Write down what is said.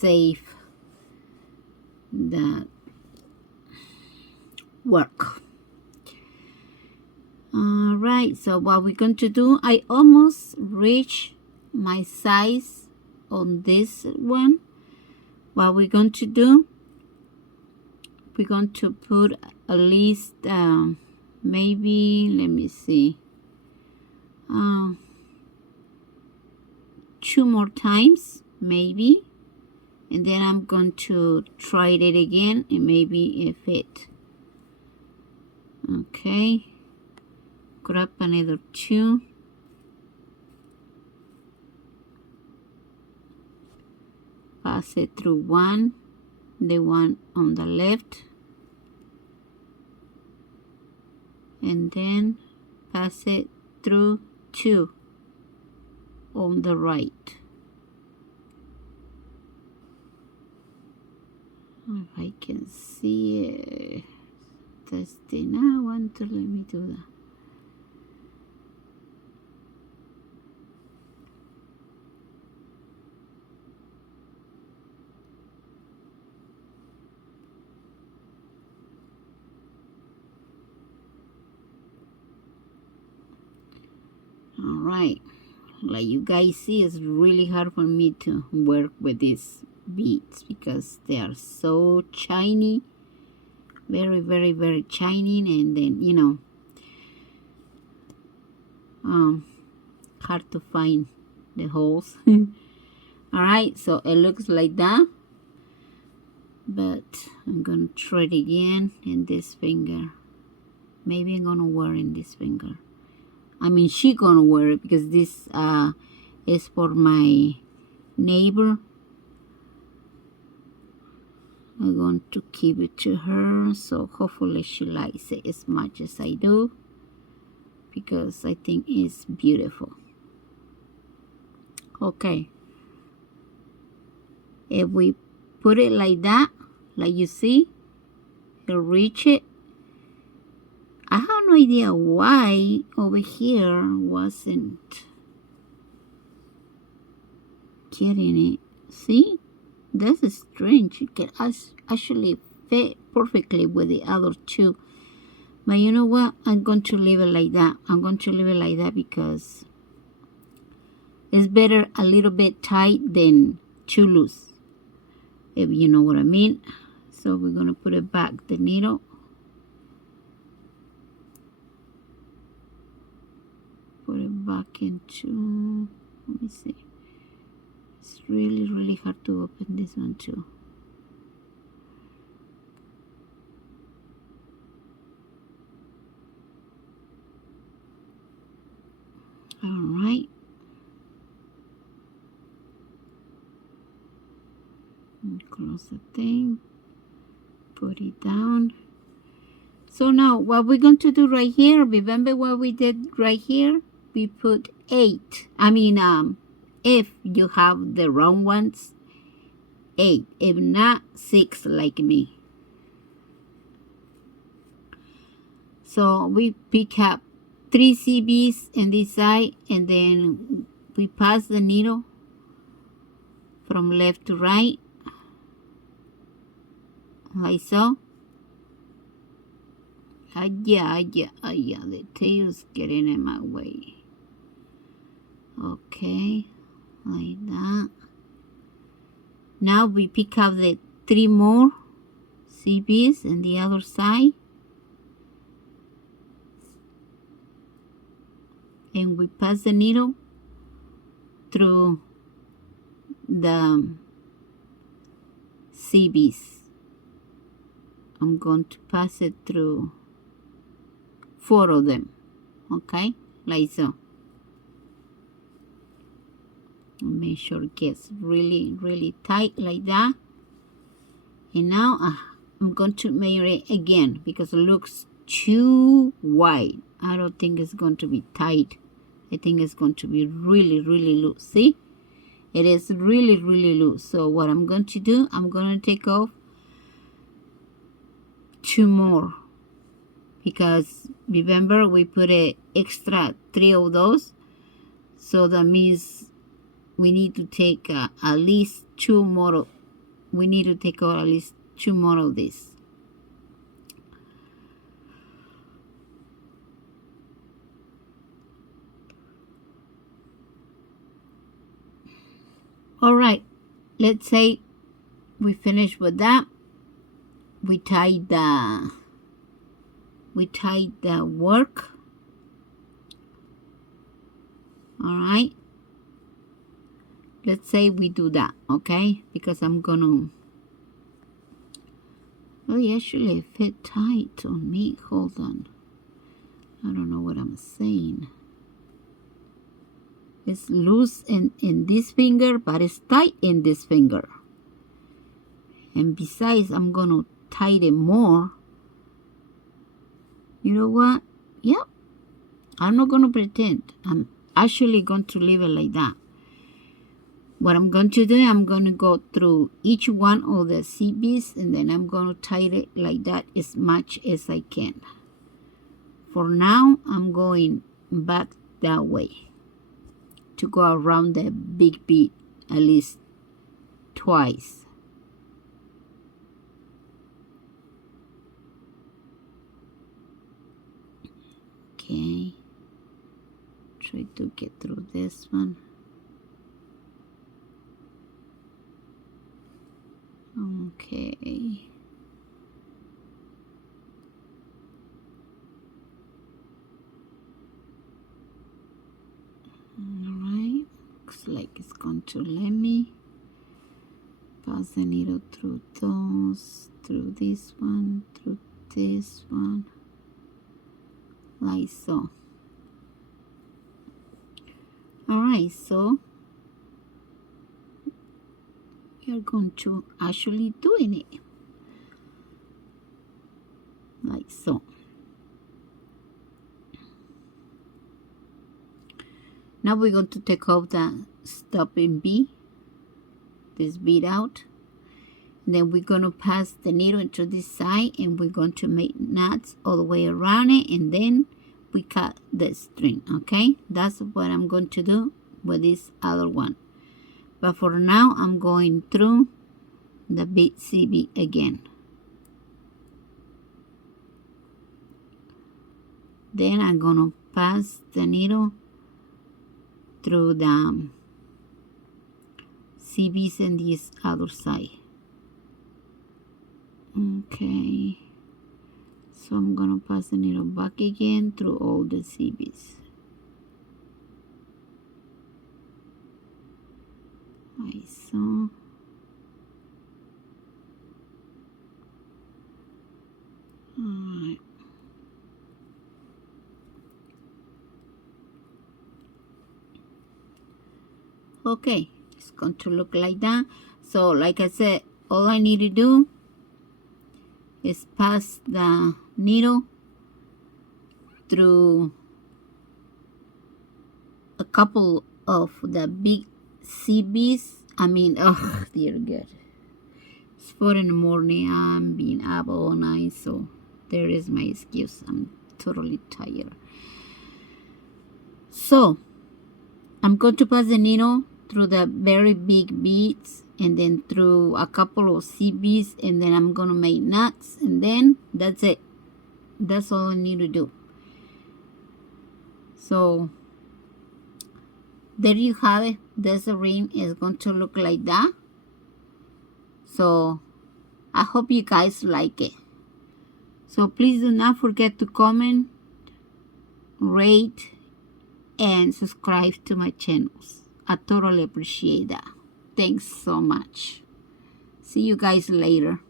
save that work. All right, so what we're going to do, I almost reached my size on this one. What we're going to do, we're going to put at least maybe, let me see, 2 more times maybe, and then I'm going to try it again and maybe it fit. Okay, grab another 2, pass it through one, the one on the left, and then pass it through 2 on the right. If I can see it, testing. I want to let me do that. All right, like you guys see, it's really hard for me to work with these beads because they are so shiny, very, very, very shiny, and then, you know, hard to find the holes. All right, so it looks like that, but I'm gonna try it again in this finger. Maybe I'm gonna wear in this finger. I mean, she gonna wear it because this is for my neighbor. I'm going to keep it to her, so hopefully she likes it as much as I do, because I think it's beautiful. Okay, if we put it like that, like you see, you'll reach it. I have no idea why over here wasn't getting it. See, this is strange. It can actually fit perfectly with the other 2. But you know what? I'm going to leave it like that. I'm going to leave it like that because it's better a little bit tight than too loose, if you know what I mean. So we're going to put it back, the needle. Put it back into, let me see. It's really, really hard to open this one too. All right. And close the thing. Put it down. So now what we're going to do right here, remember what we did right here? We put 8. I mean, if you have the round ones, 8. If not, 6 like me. So we pick up 3 CBs in this side, and then we pass the needle from left to right, like so. Yeah, the tail's getting in my way. Okay, like that. Now we pick up the 3 more CBs in the other side, and we pass the needle through the CBs. I'm going to pass it through 4 of them, okay, like so. Make sure it gets really, really tight like that. And now I'm going to measure it again because it looks too wide. I don't think it's going to be tight. I think it's going to be really, really loose. See, it is really, really loose. So what I'm going to do, I'm going to take off 2 more, because remember we put an extra 3 of those, so that means we need to take at least 2 more we need to take out at least 2 more of this. All right, let's say we finish with that. We tied the work. All right, let's say we do that, okay? Because I'm gonna, oh, it actually fit tight on me. Hold on, I don't know what I'm saying. It's loose in this finger, but it's tight in this finger. And besides, I'm gonna tighten more. You know what? Yep, I'm not gonna pretend. I'm actually going to leave it like that. What I'm going to do, I'm going to go through each one of the CBs, and then I'm going to tie it like that as much as I can. For now, I'm going back that way to go around the big bead at least twice. Okay. Try to get through this one. Okay. Alright. Looks like it's going to let me pass the needle through those, through this one, through this one, like so. Alright, so you're going to actually doing it like so. Now we're going to take off the stopping B, this bead out. And then we're going to pass the needle into this side, and we're going to make knots all the way around it, and then we cut the string. Okay, that's what I'm going to do with this other one. But for now, I'm going through the bead CB again. Then I'm gonna pass the needle through the CBs in this other side. Okay, so I'm gonna pass the needle back again through all the CBs. Like so. Alright. Okay, it's going to look like that. So like I said, all I need to do is pass the needle through a couple of the big CBs. I mean, oh dear God, it's 4 in the morning. I'm being up all night, so there is my excuse. I'm totally tired. So I'm going to pass the needle through the very big beads, and then through a couple of CBs, and then I'm gonna make knots, and then that's it. That's all I need to do. So there you have it. This ring is going to look like that. So I hope you guys like it. So please do not forget to comment, rate, and subscribe to my channels. I totally appreciate that. Thanks so much. See you guys later.